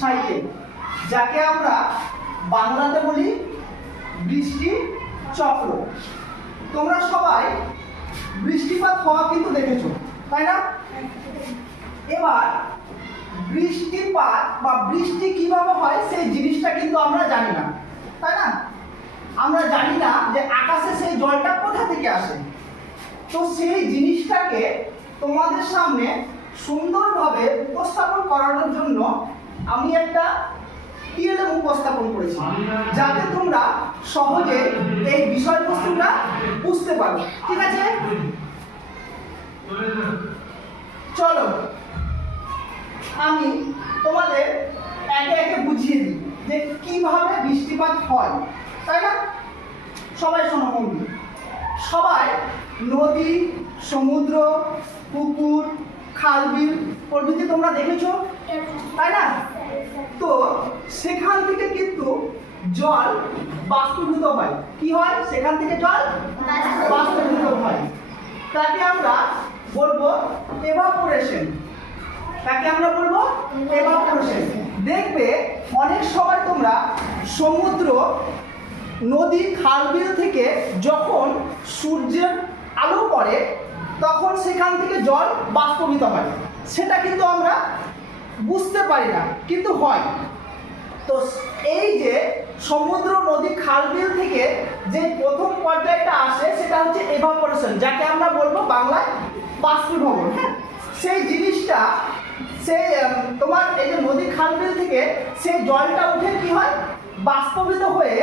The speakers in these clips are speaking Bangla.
সাইকেল, যাকে আমরা বাংলাতে বলি বৃষ্টি চক্র। তোমরা সবাই বৃষ্টিপাত হওয়া কিন্তু দেখেছো, তাই না? এবার বৃষ্টিপাত বা বৃষ্টি কিভাবে হয় সেই জিনিসটা কিন্তু আমরা জানি না, তাই না? আমরা জানি না যে আকাশে সেই জলটা কোথা থেকে আসে। তো সেই জিনিসটাকে তোমাদের সামনে সুন্দরভাবে উপস্থাপন করানোর জন্য আমি একটা টিএলএম উপস্থাপন করেছি, যাতে তোমরা সহজে এই বিষয়বস্তুটা বুঝতে পারো। ঠিক আছে, চলো আমি তোমাদের একে একে বুঝিয়ে দিই যে কিভাবে বৃষ্টিপাত হয়, তাই না? সবাই শোনো মন দিয়ে। সবাই নদী, সমুদ্র, পুকুর, খাল, বিল প্রভৃতি তোমরা দেখেছো, তাই না? তো সেখান থেকে কিন্তু জল বাষ্পীভূত হয়। কি হয়? সেখান থেকে জল বাষ্পীভূত হয়। তাকে আমরা বলবো এভাপোরেশন। তাকে আমরা বলবো এভাপোরেশন। দেখবে অনেক সময় তোমরা সমুদ্র, নদী, খাল, বিল থেকে যখন সূর্যের আলো পড়ে তখন সেখান থেকে জল বাষ্পীভূত হয়। সেটা কিন্তু আমরা বুঝতে পারি না, কিন্তু হয়। তো এই যে সমুদ্র, নদী, খাল, বিল থেকে যে প্রথম পর্যায়টা আসে সেটা হচ্ছে এভাপোরেশন, যাকে আমরা বলবো বাংলায় বাষ্পীভবন। হ্যাঁ, সেই জিনিসটা সেই তোমার এই যে নদী, খাল, বিল থেকে সেই জলটা উঠে কি হয়? বাষ্পীভূত হয়ে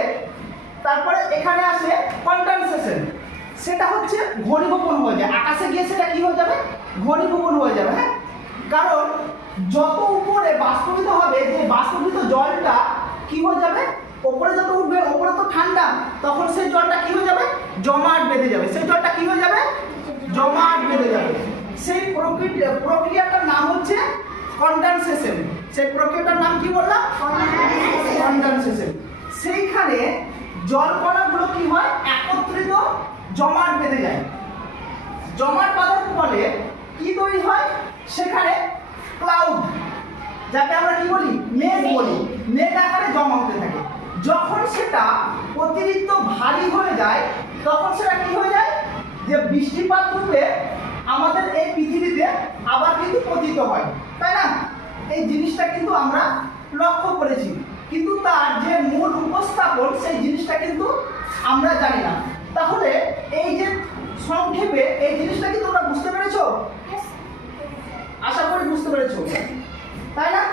তারপরে এখানে আসে কনডেনসেশন। সেটা হচ্ছে ঘনীভবন হয়ে যায়, আকাশে গিয়ে সেটা কি হয়ে যাবে? ঘনীভবন হয়ে যাবে। হ্যাঁ, কারণ যত উপরে বাষ্পীভূত হবে, যে বাষ্পীভূত জলটা কি হয়ে যাবে? ওপরে যত উঠবে, ওপরে তো ঠান্ডা, তখন সেই জলটা কি হয়ে যাবে? জমাট বেঁধে যাবে। সেই জলটা কি হয়ে যাবে? জমাট বেঁধে যাবে। সেই প্রক্রিয়াটার নাম হচ্ছে কনডেনসেশন। সেই প্রক্রিয়াটার নাম কি বললাম? কনডেনসেশন। সেইখানে জল কণাগুলো কি হয়? একত্রিত জমাট বেঁধে যায়। জমাট বাঁধার ফলে কি তৈরি হয়? সেখানে ক্লাউড, যাকে আমরা কি বলি? মেঘ বলি। মেঘ আকারে জমা হতে থাকে। যখন সেটা অতিরিক্ত ভারী হয়ে যায় তখন সেটা কি হয়ে যায়? যে বৃষ্টিপাত রূপে আমাদের এই পৃথিবীতে আবার কিন্তু পতিত হয়, তাই না? এই জিনিসটা কিন্তু আমরা লক্ষ্য করেছি, কিন্তু তার যে মূল উপস্থাপন সেই জিনিসটা কিন্তু আমরা জানি না। তাহলে এই যে সংক্ষেপে এই জিনিসটা কি তোমরা বুঝতে পেরেছো? আশা করি বুঝতে পেরেছো, তাই না?